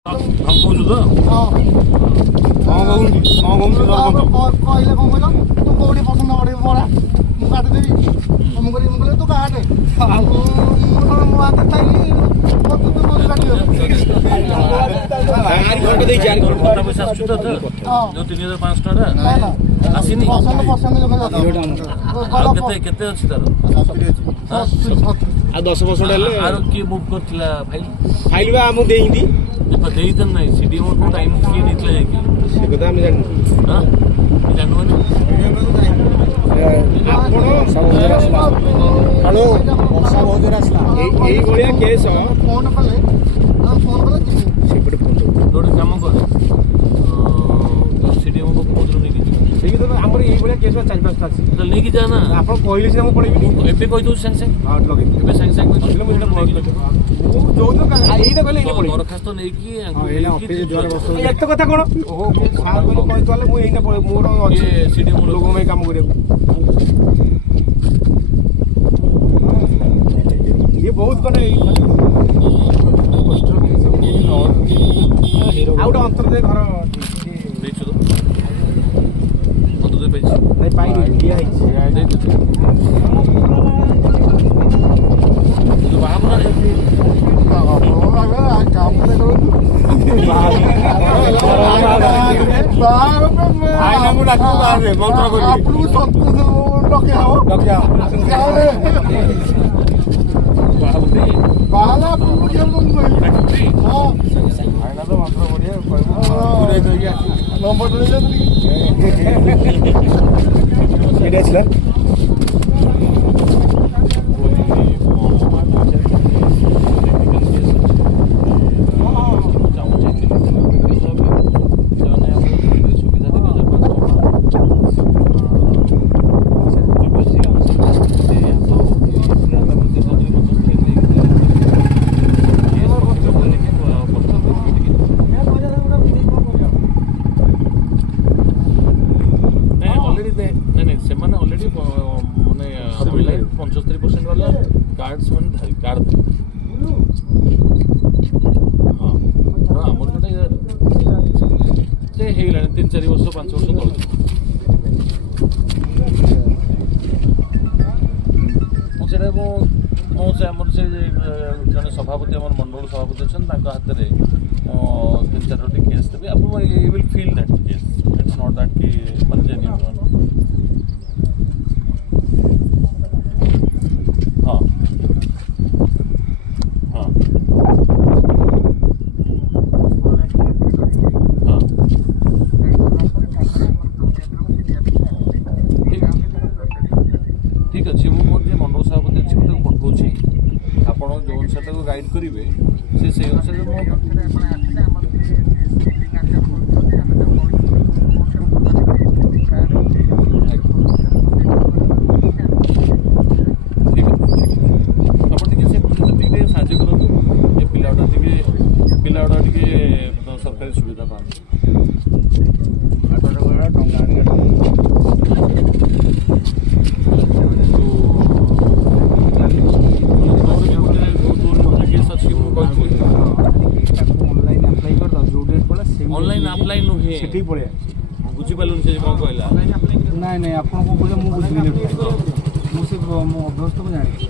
କହୁଛୁ ତ କହିଲେ କଣ କହିଲ ତୁ କୋଉଠି ପସନ୍ଦ କରିବୁ ପରା ମୁଁ କାଟିଦେବି ମୁଁ କହିଲି ତୁ କାଟେ ମୁଁ ହାତରେ ଥାଇଲି ତୁ କୋଉଠି କାଟିବ ପଇସା ଆସୁଛି ତ ଯୋଉ 3500 ଟଙ୍କା ଆସିନି କେତେ ଅଛି ତାର ଆଉ 10% ହେଲେ ଆର କିଏ ବୁକ୍ କରିଥିଲା ଫାଇଲ ବା ଆମକୁ ଦେଇନ୍ତି ଦେଇତ ନାହିଁ ସିଡିଏମ କୁ ଟାଇମ କିଏ ଦେଇଥିଲା ଯାଇକି ସେ କଥା ଆମେ ଜାଣିନୁ ଜାଣିବନି ହ୍ୟାଲୋ ବର୍ଷା ବହୁତ ଜୋରେ ଆସିଲା ଏଇଭଳିଆ କେସ୍ ଫୋନ କଲେ ସେପଟେ ଫୋନ ଗୋଟେ କାମ କର ସିଡିଏମ କୁ କୋଉଦିନ ନେଇକି ଯିବ ସେଇ ତ ଆମର ଏଇଭଳିଆ କେସ୍ 4-5ଟା ଅଛି ତାହେଲେ ନେଇକି ଯା ନା ଆପଣ କହିଲେ ସିନା ମୁଁ ପଳେଇବି ଏବେ କହିଦେଉଛି ସାଙ୍ଗେ ସାଙ୍ଗେ ହଁ ଲଗେଇ ଏବେ ସାଙ୍ଗେ ସାଙ୍ଗେ କହିଦେଉଛି ମୁଁ ଯୋଉଦିନ ଏଇଟା କହିଲେ ଏଇନା ପଳେଇବି ଦରଖାସ୍ତ ନେଇକି ଏତେ କଥା କଣ ଓହୋ ସାର୍ କହିଲେ କହିଲେ ମୁଁ ଏଇନା ମୋର ଅଛି ସିଡିଏମ ଲୋକଙ୍କ ପାଇଁ କାମ କରିବାକୁ ଇଏ ବହୁତ ମାନେ ଆଉ ଗୋଟେ ଅନ୍ତର୍ଦେୟ ଘର ଦେଇଛୁ ତ ଅନ୍ତର୍ଦେୟ ପାଇଛୁ ନାଇଁ ପାଇନି ଦିଆ ହେଇଛି ସେମାନେ ଅଲରେଡି ମାନେ 75% ବାଲା କାର୍ଡ ସେମାନେ କାର୍ଡ ହଁ ଆମର ଯୋଉଟା ହେଇଗଲାଣି 3-4 ବର୍ଷ 5 ବର୍ଷ ତଳକୁ ସେଟା ଆମର ସେ ଜଣେ ସଭାପତି ଆମର ମଣ୍ଡଳ ସଭାପତି ଅଛନ୍ତି ତାଙ୍କ ହାତରେ 3-4ଟି କେସ୍ ଦେବି ଆପଣ will feel that case it's not that କି ମାନେ ଜେନ୍ୟୁନ୍ ଠିକ୍ ଅଛି ମୁଁ ମୋର ଯେ ମଣ୍ଡଳ ସଭାପତି ଅଛି ମୁଁ ତାକୁ ପଠାଉଛି ଆପଣ ଯେଉଁ ଅନୁସାରେ ତାକୁ ଗାଇଡ଼ କରିବେ ସେ ସେଇ ଅନୁସାରେ ଆପଣ ଟିକେ ସେ ଟିକେ ସାହାଯ୍ୟ କରନ୍ତୁ ଏ ପିଲାଗୁଡ଼ା ଟିକେ ସରକାରୀ ସୁବିଧା ପାଆନ୍ତୁ ଅନଲାଇନ୍ ଆପ୍ଲାଏ ନୁହେଁ ସେଠିକି ପଳେଇ ବୁଝିପାରିଲୁନି ସେ କ'ଣ କହିଲା ନାଇଁ ଆପଣ କ'ଣ କହିଲେ ମୁଁ ବୁଝିଲି ମୁଁ ସେ ମୋ ଅଭ୍ୟସ୍ତକୁ ଜାଣିଛି